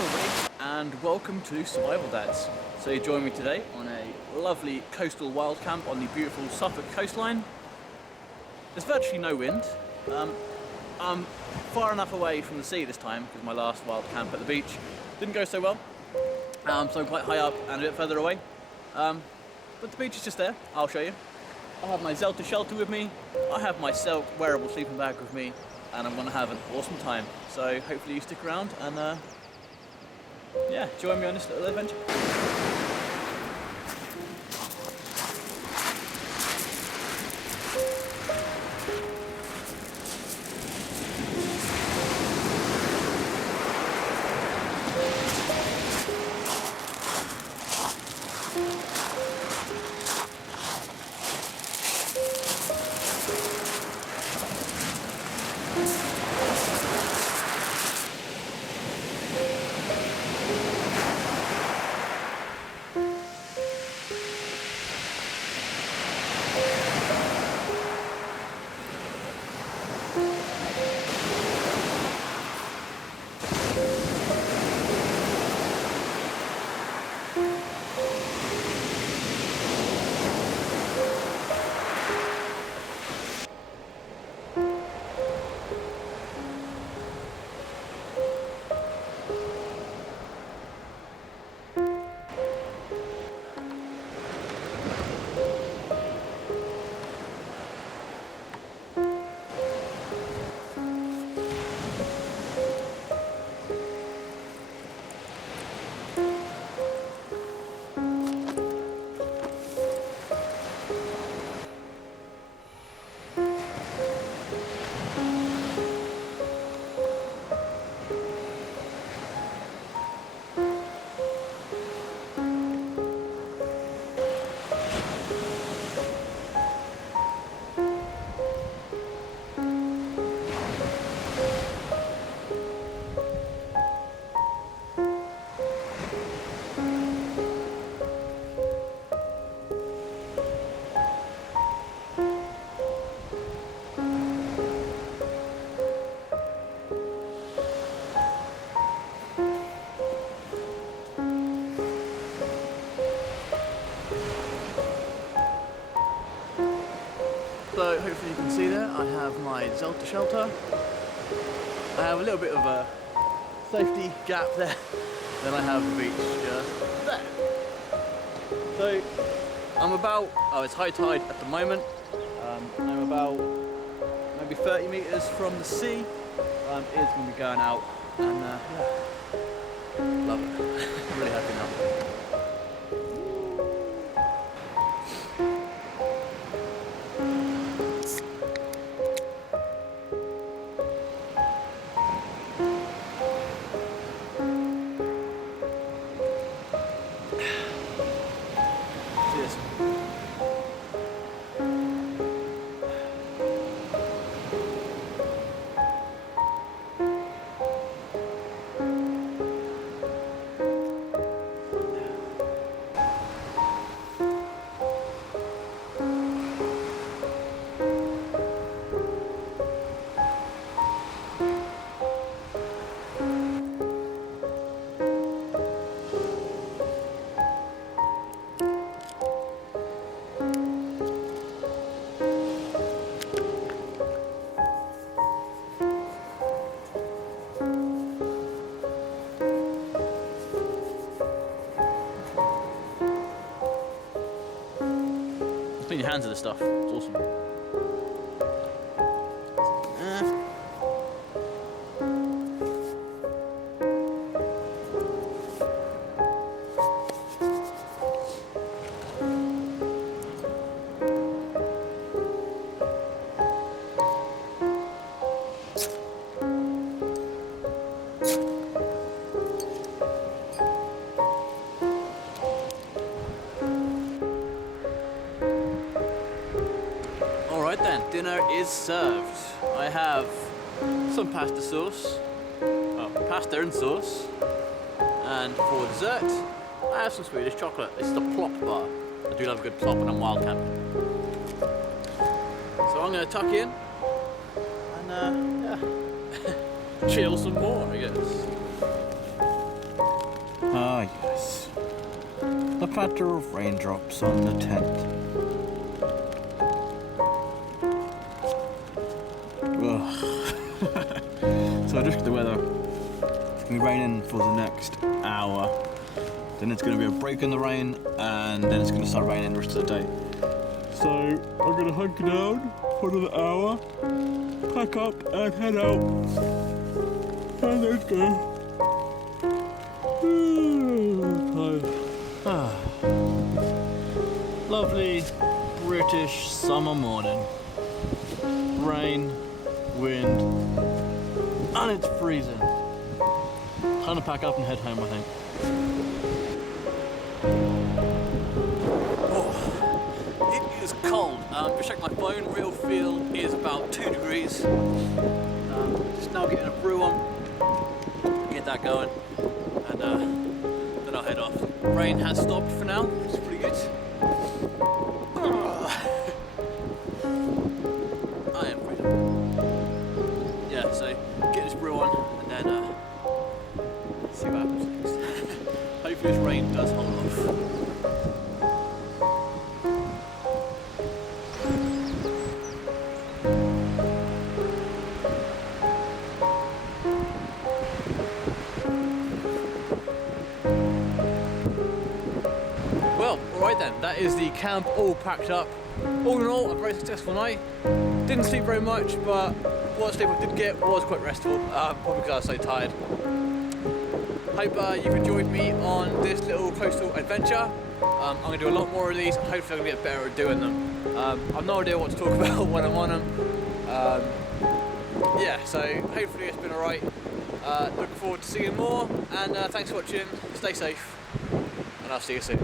everybody, and welcome to Survival Dads. So you join me today on a lovely coastal wild camp on the beautiful Suffolk coastline. There's virtually no wind. I'm far enough away from the sea this time because my last wild camp at the beach didn't go so well. So I'm quite high up and a bit further away. But the beach is just there. I'll show you. I have my Zelta shelter with me. I have my Silk wearable sleeping bag with me, and I'm going to have an awesome time. So hopefully you stick around and yeah, join me on this little adventure. So hopefully you can see there, I have my Zelta shelter. I have a little bit of a safety gap there. Then I have the beach just there. So I'm about, it's high tide at the moment. I'm about maybe 30 meters from the sea. It's going to be going out and yeah, love it. Really happy now. Clean your hands of this stuff, it's awesome. Alright then, dinner is served. I have some pasta sauce, pasta and sauce, and for dessert I have some Swedish chocolate. This is the plop bar. I do love a good plop when I'm wild camping. So I'm going to tuck in and yeah, chill some more I guess. Ah yes, the patter of raindrops on the tent. So just the weather, it's going to be raining for the next hour, then it's going to be a break in the rain, and then it's going to start raining the rest of the day. So I'm going to hunker down for another hour, pack up and head out, and let's go. Lovely British summer morning. Rain, wind, and it's freezing. Time to pack up and head home, I think. Oh, it is cold. Just check my phone. Real feel is about 2 degrees. Just now getting a brew on. Get that going, and then I'll head off. Rain has stopped for now, which is pretty good. I am freezing. Yeah, so get this brew on and then see what happens next. Hopefully this rain does hold off. Well, alright then, that is the camp all packed up. All in all, a very successful night. Didn't sleep very much, but what sleep I did get was quite restful, probably because I was so tired. Hope you've enjoyed me on this little coastal adventure. I'm going to do a lot more of these, and hopefully I'm going to get better at doing them. I've no idea what to talk about when I'm on them. Yeah, so hopefully it's been alright. Looking forward to seeing more, and thanks for watching. Stay safe, and I'll see you soon.